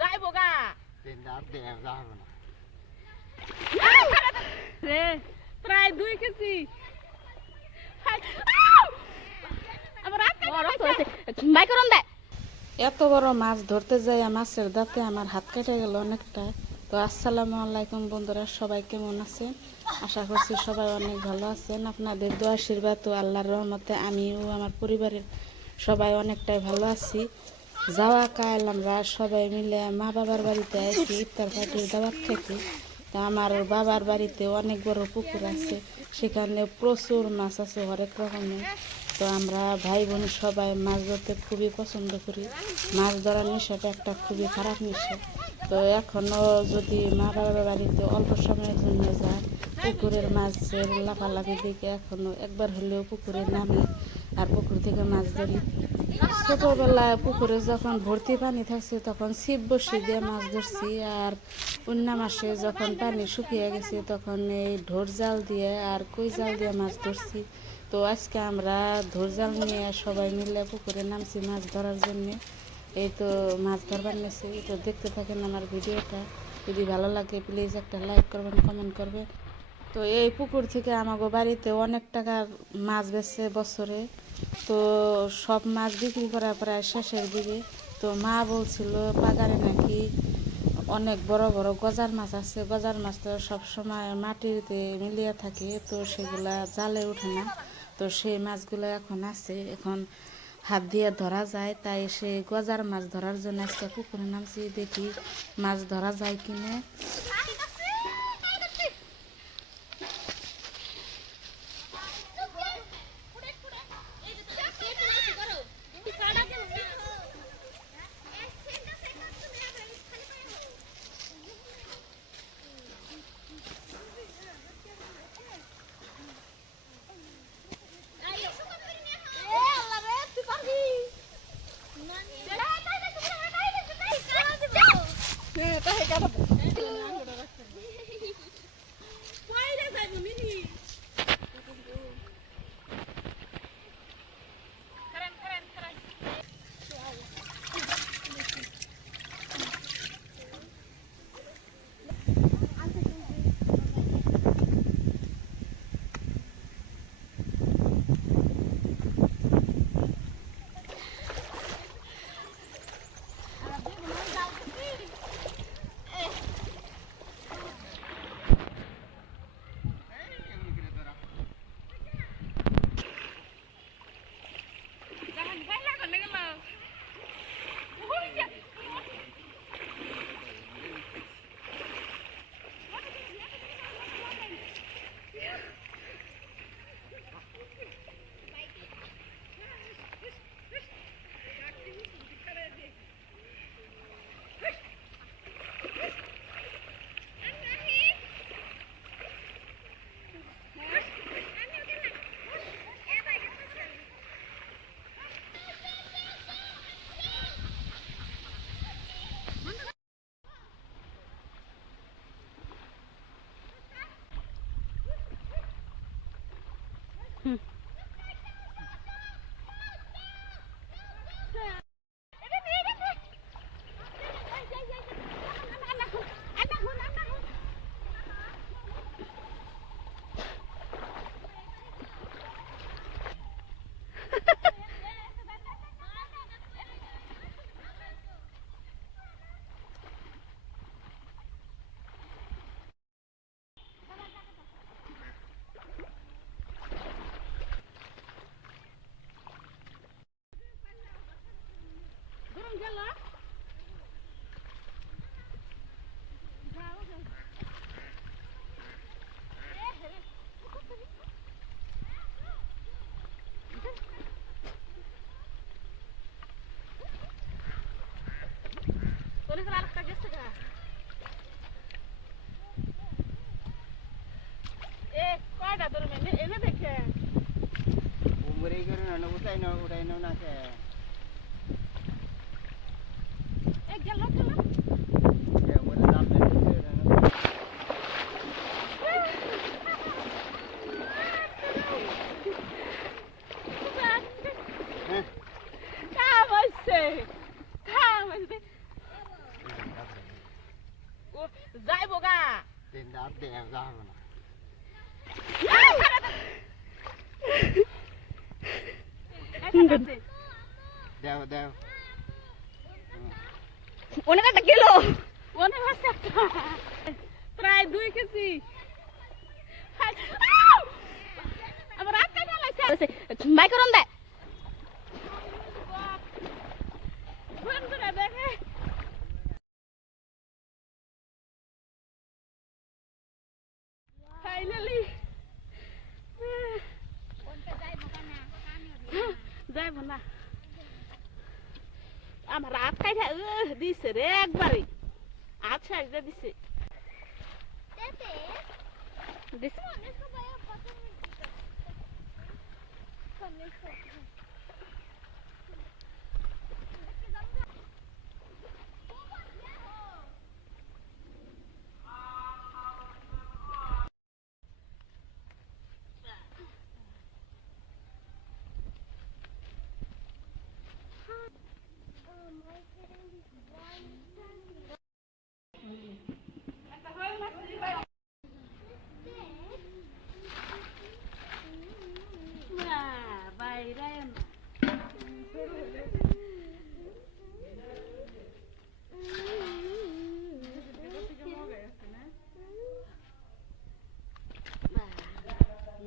যাইবো গা রে প্রায় 2 কেজি এত বড় মাছ ধরতে যাই মাছের দাঁতে আমার হাত কেটে গেল অনেকটা। তো আসসালামু আলাইকুম বন্ধুরা, সবাই কেমন আছেন? আশা করছি সবাই অনেক ভালো আছেন। আপনাদের দোয়া আশীর্বাদ ও আল্লাহর রহমতে আমিও আমার পরিবারের সবাই অনেকটাই ভালো আছি। যাওয়া কাল আমরা সবাই মিলে মা বাবার বাড়িতে আছি ইফতার পার্টির দাওয়াত থেকে। তা আমার বাবার বাড়িতে অনেক বড় পুকুর আছে, সেখানে প্রচুর মাছ আছে হরেক রকমের। তো আমরা ভাই বোন সবাই মাছ ধরতে খুবই পছন্দ করি। মাছ ধরার নেশাটা একটা খুবই খারাপ নেশা। তো এখনও যদি মা বাবার বাড়িতে অল্প সময়ের জন্য যায়, পুকুরের মাছের লাফালাফি দিকে এখনও একবার হলেও পুকুরে নামি আর পুকুর থেকে মাছ ধরি। ছোটোবেলায় পুকুরে যখন ভর্তি পানি থাকছে তখন ছিপ বসি দিয়ে মাছ ধরছি, আর অন্য মাসে যখন পানি শুকিয়ে গেছে তখন এই ঢোর জাল দিয়ে আর কই জাল দিয়ে মাছ ধরছি। তো আজকে আমরা ঢোর জাল নিয়ে সবাই মিলে পুকুরে নামছি মাছ ধরার জন্যে। এই তো মাছ ধরবার নিয়েছি, তো দেখতে থাকেন আমার ভিডিওটা। যদি ভালো লাগে প্লিজ একটা লাইক করবেন, কমেন্ট করবেন। তো এই পুকুর থেকে আমাগো বাড়িতে অনেক টাকার মাছ বেচে বছরে। তো সব মাছ বিক্রি করা প্রায় শেষের দিকে। তো মা বলছিল পাগারে নাকি অনেক বড় বড় গজার মাছ আছে। গজার মাছ তো সবসময় মাটিতে মিলিয়ে থাকে, তো সেগুলা জালে ওঠে না। তো সেই মাছগুলো এখন আছে, এখন হাত দিয়ে ধরা যায়। তাই সেই গজার মাছ ধরার জন্য আজকে পুকুরে নামছি, দেখি মাছ ধরা যায় কিনা। এনে দেখে উঠাই না গেল অনেক একটা কিলো অনেক আছে একটা। প্রায় 2 কেজি। আমার হাত কেটে লাইছে। মাইক্রোন দেয় বন্ধুরা দেখে ফাইনালি যাইব না আমার হাত কাইটা দিছে রে একবারে হাত সাইজা দিছে দিছে বাইরে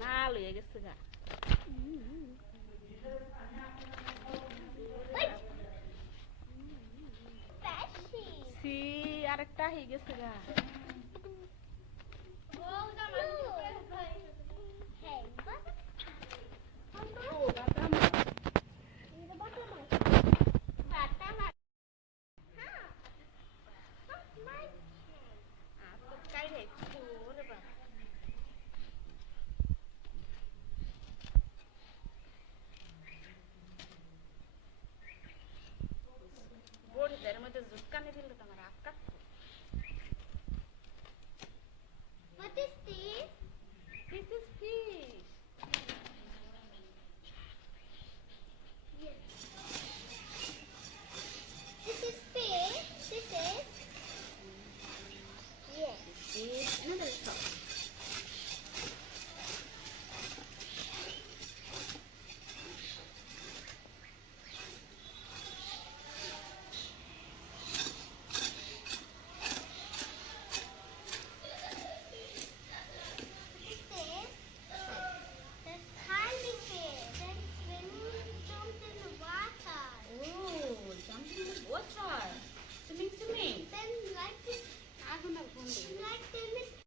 না লয়ে গেছে গা সি আরেকটা হয়ে গেছে গা বড়িদের মধ্যে জুটকানি দিলে তো আমার আটকা What is this? This is fish. Yes. This is fish. This is. Yes. This another shop. That's tiny fish. That's swimming, jumped in the water. Oh, jumping in the water. Swimming. Then like this, এখন আর বন্ধ like this